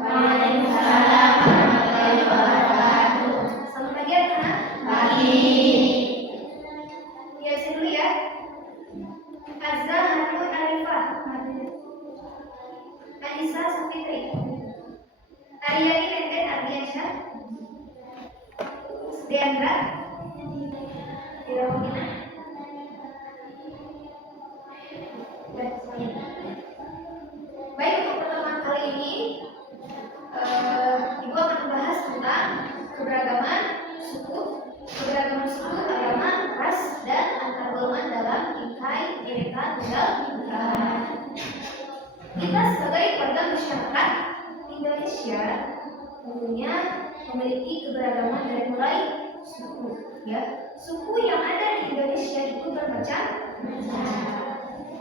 Waalaikumsalam warahmatullahi wabarakatuh. Selamat pagi anak-anak. Pagi. Ya, saya dulu ya. Azza Harun Arifah, Anissa Safitri, Aryani Nenden Ardiansyah, Deandra, Irwina. Baik, untuk pertemuan kali ini Ibu akan membahas tentang keberagaman suku, agama, ras, dan antar golongan dalam bingkai Bhinneka Tunggal Ika. Kita sebagai warga masyarakat Indonesia tentunya memiliki keberagaman dari mulai suku, ya. Suku yang ada di Indonesia itu bermacam-macam.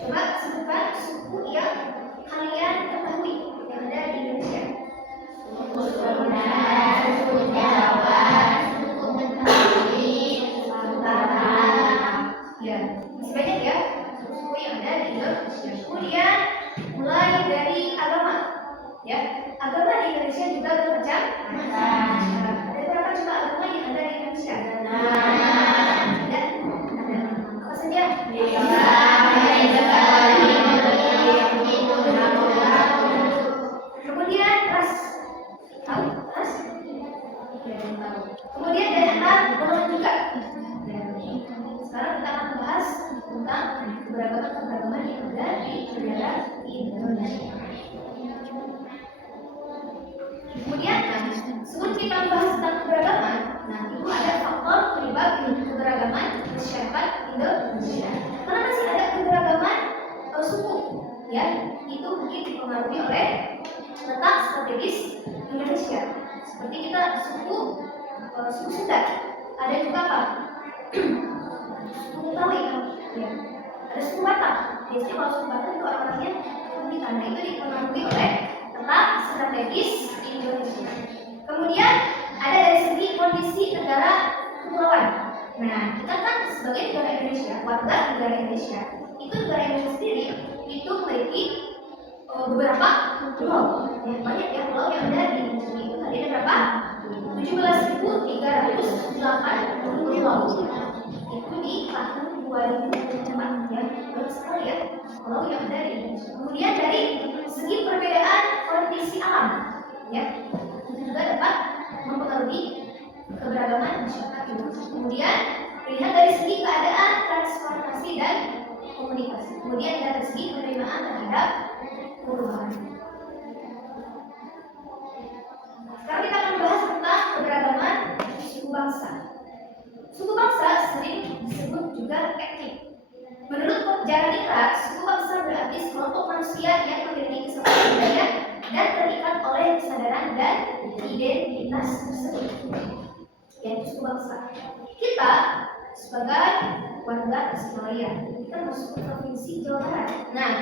Coba sebutkan suku yang kalian ketahui yang ada di Indonesia. Suku Sunda, suku Jawa, suku Betawi, suku Batak. Ya, masih banyak ya suku yang ada di Indonesia. Kemudian mulai dari agama, ya. Agama di Indonesia juga bermacam-macam. Ada berapa coba agama yang ada di Indonesia? Ada. Apa saja? Kemudian ras. Tahu ras? Kemudian dari antar golongan juga. Sekarang kita akan membahas tentang keberagaman yang ada di negara Indonesia. Kemudian, sebelum kita membahas tentang keberagaman, itu ada faktor penyebab keberagaman masyarakat Indonesia. Karena masih ada keberagaman suku, ya, itu mungkin dipengaruhi oleh letak strategis Indonesia. Seperti kita suku Sunda, ada juga apa? Suku Betawi, ya. Ada suku Batak. Biasanya kalau suku Batak itu orang-orangnya pemilikan. Nah, itu dipengaruhi oleh letak strategis Indonesia. Kemudian ada dari segi kondisi negara kepulauan. Nah, kita kan sebagai negara Indonesia, warga negara Indonesia, itu negara Indonesia sendiri itu memiliki beberapa pulau. Ya, banyak ya pulau yang ada di Indonesia. Itu tadi ada berapa? 17.308 pulau. Itu di tahun 2004 ya. Banyak sekali ya pulau yang ada di Indonesia. Kemudian dari segi perbedaan kondisi alam, ya, itu juga dapat mempengaruhi keberagaman masyarakat Indonesia. Kemudian dilihat dari segi keadaan transportasi dan komunikasi. Kemudian dari segi penerimaan terhadap perubahan. Sekarang kita akan membahas tentang keberagaman suku bangsa. Suku bangsa sering disebut juga etnik. Menurut sejarah kita, suku bangsa berarti sekelompok manusia yang memiliki kesamaan budaya dan terikat oleh kesadaran dan identitas tersebut. Yaitu suku bangsa. Kita sebagai warga Tasikmalaya, kita masuk ke provinsi Jawa Barat. Nah,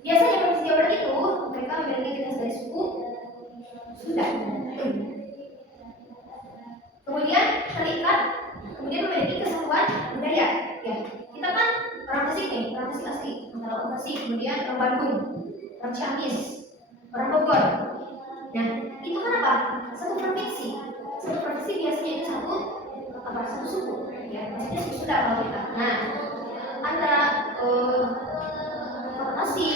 biasanya provinsi Jawa Barat itu mereka memiliki identitas dari suku Sunda. Kemudian terikat, kemudian memiliki kesatuan budaya. Ya, kita kan orang Tasik nih, orang Tasik asli, antara orang Tasik, kemudian orang Bandung, orang Ciamis, orang Bogor. Nah, itu kan apa? Satu provinsi. Satu provinsi biasanya itu satu suku. Ya, maksudnya suku Sunda kalau kita. Nah, antara Kota Tasik,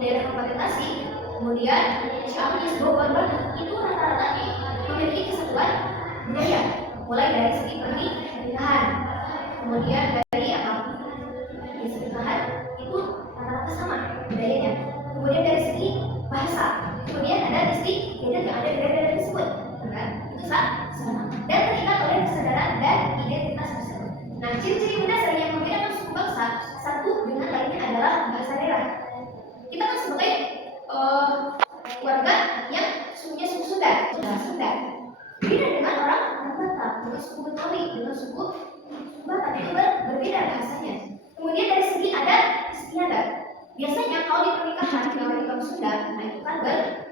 daerah Kabupaten Tasik, kemudian Ciamis, Bogor, Bandung, itu rata-rata memiliki kesatuan budaya. Mulai dari segi pernikahan, kemudian dari apa? Dari segi pernikahan itu rata-rata sama budayanya. Kemudian dari segi bahasa, kemudian ada dari segi yang ada di daerah tersebut, kan? Itu sama. Dan terikat oleh kesadaran dan identitas tersebut. Nah, ciri-ciri mendasar yang membedakan suku bangsa satu dengan lainnya adalah bahasa daerah. Kita kan sebagai warga yang sukunya suku Sunda, Sunda. Beda dengan orang Batak, dengan suku Betawi, dengan suku Batak itu berbeda bahasanya. Kemudian dari segi adat istiadat, biasanya kalau di pernikahan dengan orang Sunda, nah itu kan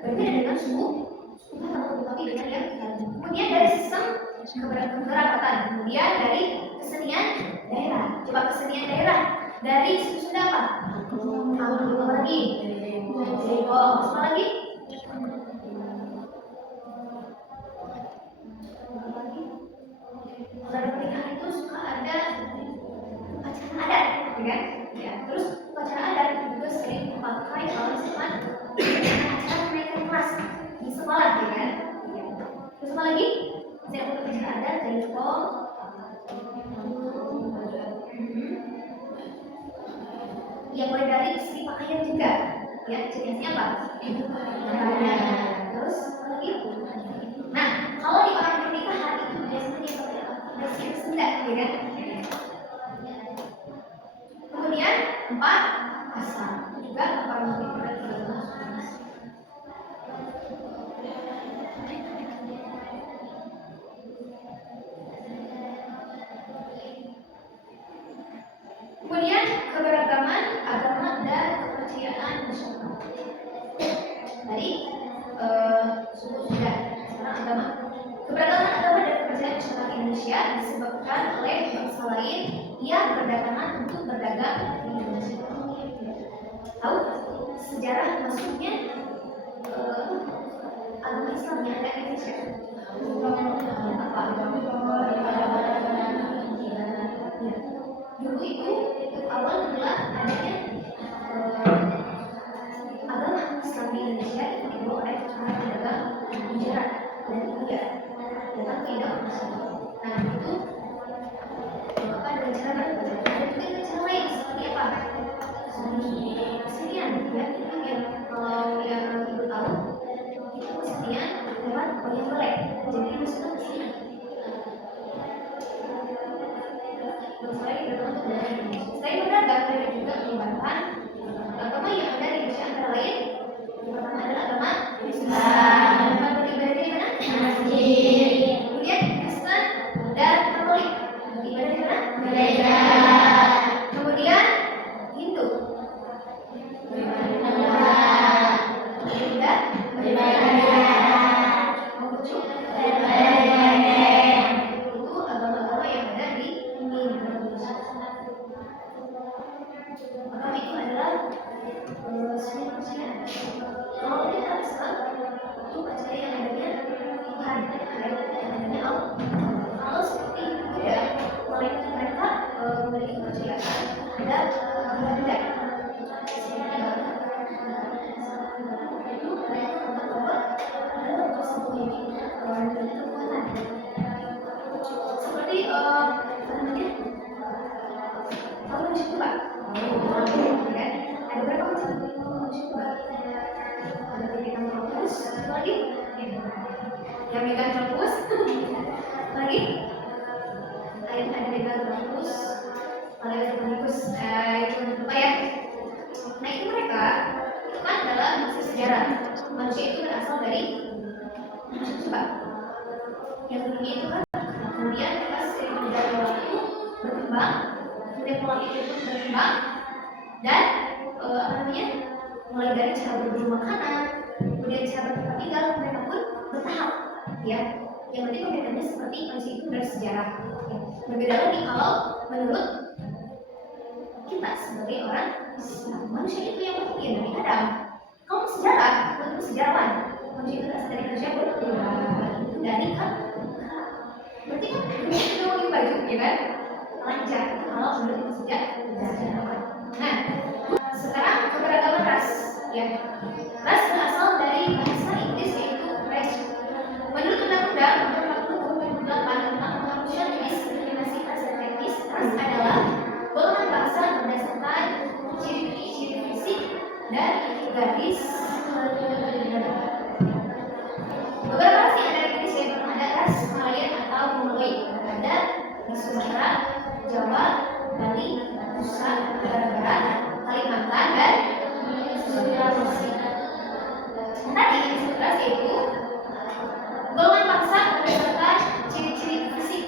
berbeda dengan suku Batak atau Betawi dengan yang lain. Kemudian dari sistem keberangkatan, kemudian dari kesenian daerah. Coba kesenian daerah dari suku Sunda apa? Apa lagi? Apa lagi? Ya, ciri khasnya apa? Gambarnya. Terus lagi. Nah, kalau di orang pernikahan itu biasanya dia pakai nasi senda, ya kan? Kemudian 4 asal juga orang pernikahan. Kemudian keberagaman agama dan kepercayaan masyarakat. Tadi sudah sekarang agama. Keberagaman agama dan kepercayaan masyarakat Indonesia disebabkan oleh bangsa lain yang berdatangan untuk berdagang di Indonesia. Tahu sejarah masuknya agama Islam yang ada di Indonesia? Apa? Dulu itu awal adalah adanya agama Islam di Indonesia itu dibawa oleh para pedagang Gujarat dan India datang ke Indonesia. Nah itu apa dengan cara berdagang? Ada juga dengan cara lain seperti apa? Kesenian, ya itu yang kalau yang ibu tahu itu kesenian lewat wayang golek. Jadi maksudnya kesenian. Selain berdagang, mereka juga mengembangkan agama yang ada di Indonesia antara lain. Yang pertama adalah agama Islam. Tempat beribadah di mana? Masjid. Kemudian Kristen dan Katolik. Beribadah di mana? Gereja. Kemudian Hindu. Beribadah di mana? Buddha. Beribadah di mana? Konghucu. Beribadah di mana? Itu agama-agama yang ada di Indonesia. Agama itu adalah semua percaya. Kalau kita Islam itu percaya yang adanya Tuhan, yang adanya Allah. Kalau seperti Buddha, mereka memiliki kepercayaan ada Buddha. Itu mereka menganggap bahwa adalah memiliki kekuatan. Seperti namanya kalau coba, kan? Ada berapa macam coba? Ada pegang terus, lagi yang pegang terus, lagi ada pegang terus, ada terus, itu apa ya? Nah itu mereka itu kan adalah manusia sejarah. Manusia itu berasal dari coba yang dulunya itu kan, kemudian pas dari waktu berkembang. Kemudian pola pikir pun berkembang dan apa namanya mulai dari cara berburu makanan, kemudian cara bertempat tinggal mereka pun bertahap, ya. Yang penting perbedaannya seperti manusia itu bersejarah. Ya. Berbeda lagi kalau menurut kita sebagai orang Islam, manusia itu yang penting ya Nabi Adam. Kalau sejarah, menurut sejarawan, manusia itu berasal dari manusia pun dari kan. Berarti kan manusia itu mau baju, ya kan? Lancar kalau menurut sejak sejarawan. Nah, sekarang keberagaman ras, ya. Ras berasal dari bahasa Inggris yaitu race. Menurut Undang-Undang Nomor 40 Tahun 2008 tentang penghapusan diskriminasi ras dan etnis, ras adalah golongan bangsa berdasarkan ciri-ciri fisik dan garis beberapa ras yang ada di Indonesia yang ada ras Malayan atau Mongoloid ada di Sumatera, Jawa, Bali, Nusa Tenggara Barat, Kalimantan, dan Sulawesi. Tadi yang disebut ras yaitu golongan bangsa berdasarkan ciri-ciri fisik.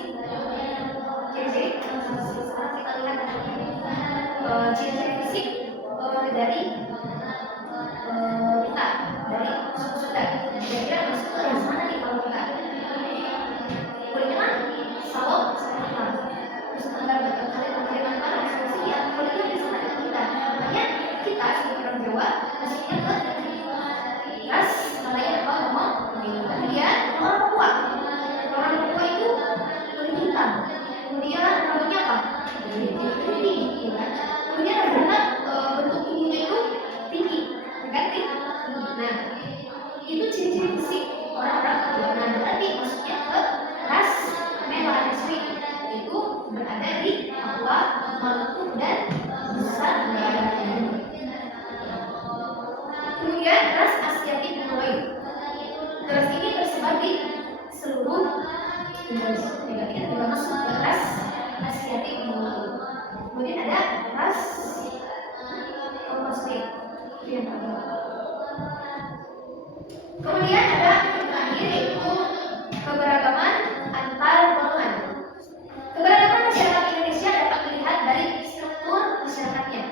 Ciri-ciri fisik sekarang kita lihat ciri-ciri fisik dari kita, dari suku Sunda. Kira-kira masuk ke ras mana nih kalau kita? Kulitnya kan salop sama hitam. Terus Kalimantan, Sulawesi ya kulitnya di sana yang agama. Kemudian ada yang terakhir yaitu keberagaman antar golongan. Keberagaman masyarakat Indonesia dapat dilihat dari struktur masyarakatnya.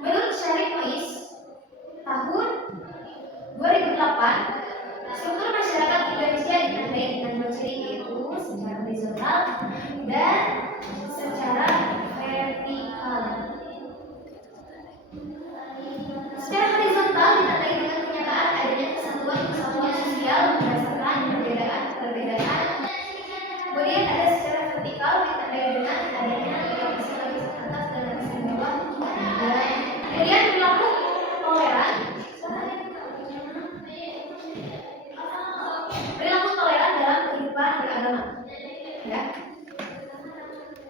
Menurut Syarif Mois tahun 2008, struktur masyarakat Indonesia ditandai dengan dua ciri, yaitu secara horizontal dan secara vertikal. Secara horizontal ditandai dengan kenyataan adanya kesatuan sosial berdasarkan perbedaan. Kemudian ada secara vertikal ditandai dengan adanya lapisan atas dan lapisan bawah. Kemudian perilaku toleran. Perilaku toleran dalam kehidupan beragama. Ya.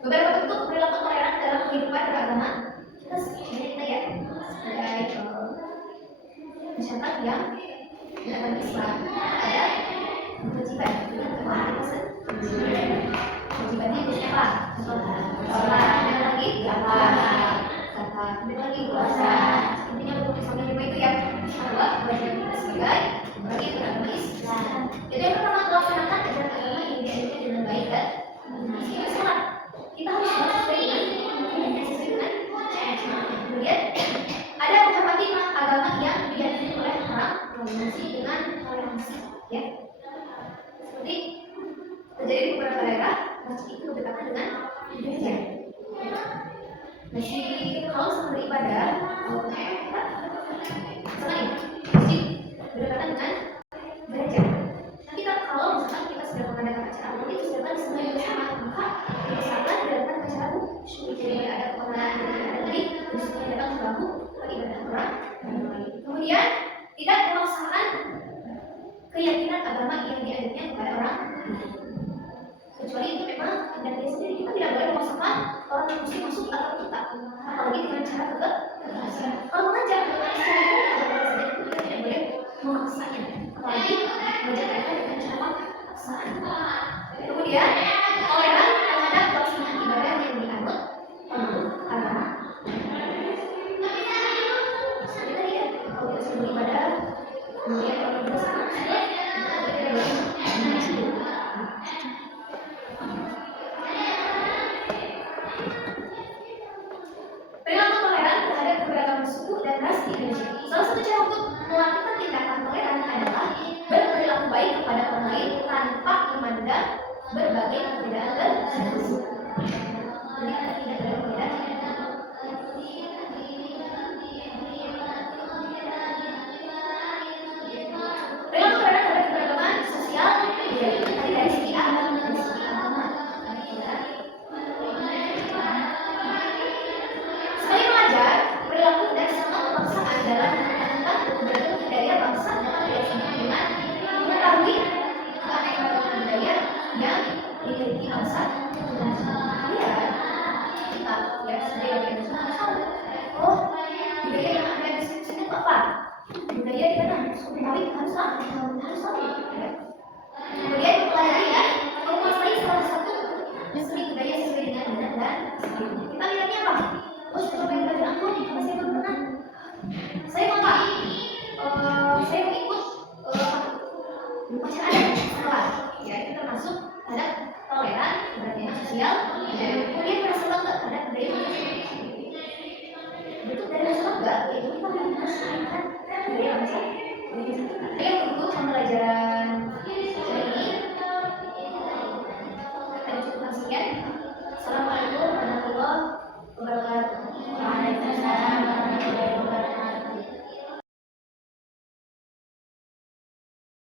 Beberapa bentuk perilaku toleran dalam kehidupan beragama. Kita ya sebagai masyarakat yang beragama Islam ada kewajiban. Kewajibannya itu apa? Sholat, lagi zakat, lagi puasa. Intinya untuk sampai lima itu ya. Bahwa kewajiban kita sebagai beragama Islam. Jadi yang pertama melaksanakan ajaran agama yang diajarkan dengan baik dan sholat. Kita harus sesuai dengan kemudian ada menghormati agama yang diyakini oleh orang toleransi dengan toleransi, ya. Seperti terjadi di beberapa daerah masjid itu berdekatan dengan gereja. Masjid kalau sedang beribadah, masjid berdekatan dengan gereja. Nanti kalau misalkan kita sedang mengadakan acara apapun itu sedang disengaja bersama, maka misalkan diadakan acara jadi ada orang ada tadi misalnya datang selalu beribadah orang. Kemudian tidak memaksakan keyakinan agama yang diajarkan kepada orang, kecuali itu memang dan dia sendiri. Kita tidak boleh memaksakan orang yang muslim masuk di agama kita, apalagi dengan cara kekerasan. Kalau mengajar dengan cara itu kita tidak boleh memaksanya, apalagi mengajar mereka dengan cara paksaan. Kemudian toleran terhadap pelaksanaan ibadah yang dianut menurut agama. Seperti tadi ya, kalau kita sedang beribadah, kemudian kalau kita bersama, kita tidak boleh mengaji. Perilaku toleran terhadap keberagaman suku dan ras di Indonesia. Salah satu cara untuk melakukan tindakan toleran adalah berperilaku baik kepada orang lain tanpa memandang berbagai perbedaan bersuku. Jadi kita tidak boleh membedakan. Perilaku toleran terhadap keberagaman sosial dari segi agama. Sebagai pengajar, perilaku dan sikap kebangsaan dalam menanamkan berbagai budaya bangsa dapat dilaksanakan dengan mengetahui keanekaragaman budaya yang dimiliki bangsa. Ya, kita ya sebagai Indonesia oh budaya yang ada di sini itu apa? Budaya di mana? Suku Betawi harus tahu. Kemudian pelajari ya, menguasai salah satu seni budaya sesuai dengan benar dan sebagainya. Kita lihatnya apa? Oh, saya pengen belajar angklung, karena saya belum pernah. Saya mau apa? Saya mau ikut upacara adat sekolah. Ya, itu termasuk ada toleran, keberagaman sosial, dan kemudian merasa bangga terhadap budaya. Bentuk dari rasa bangga, yaitu kita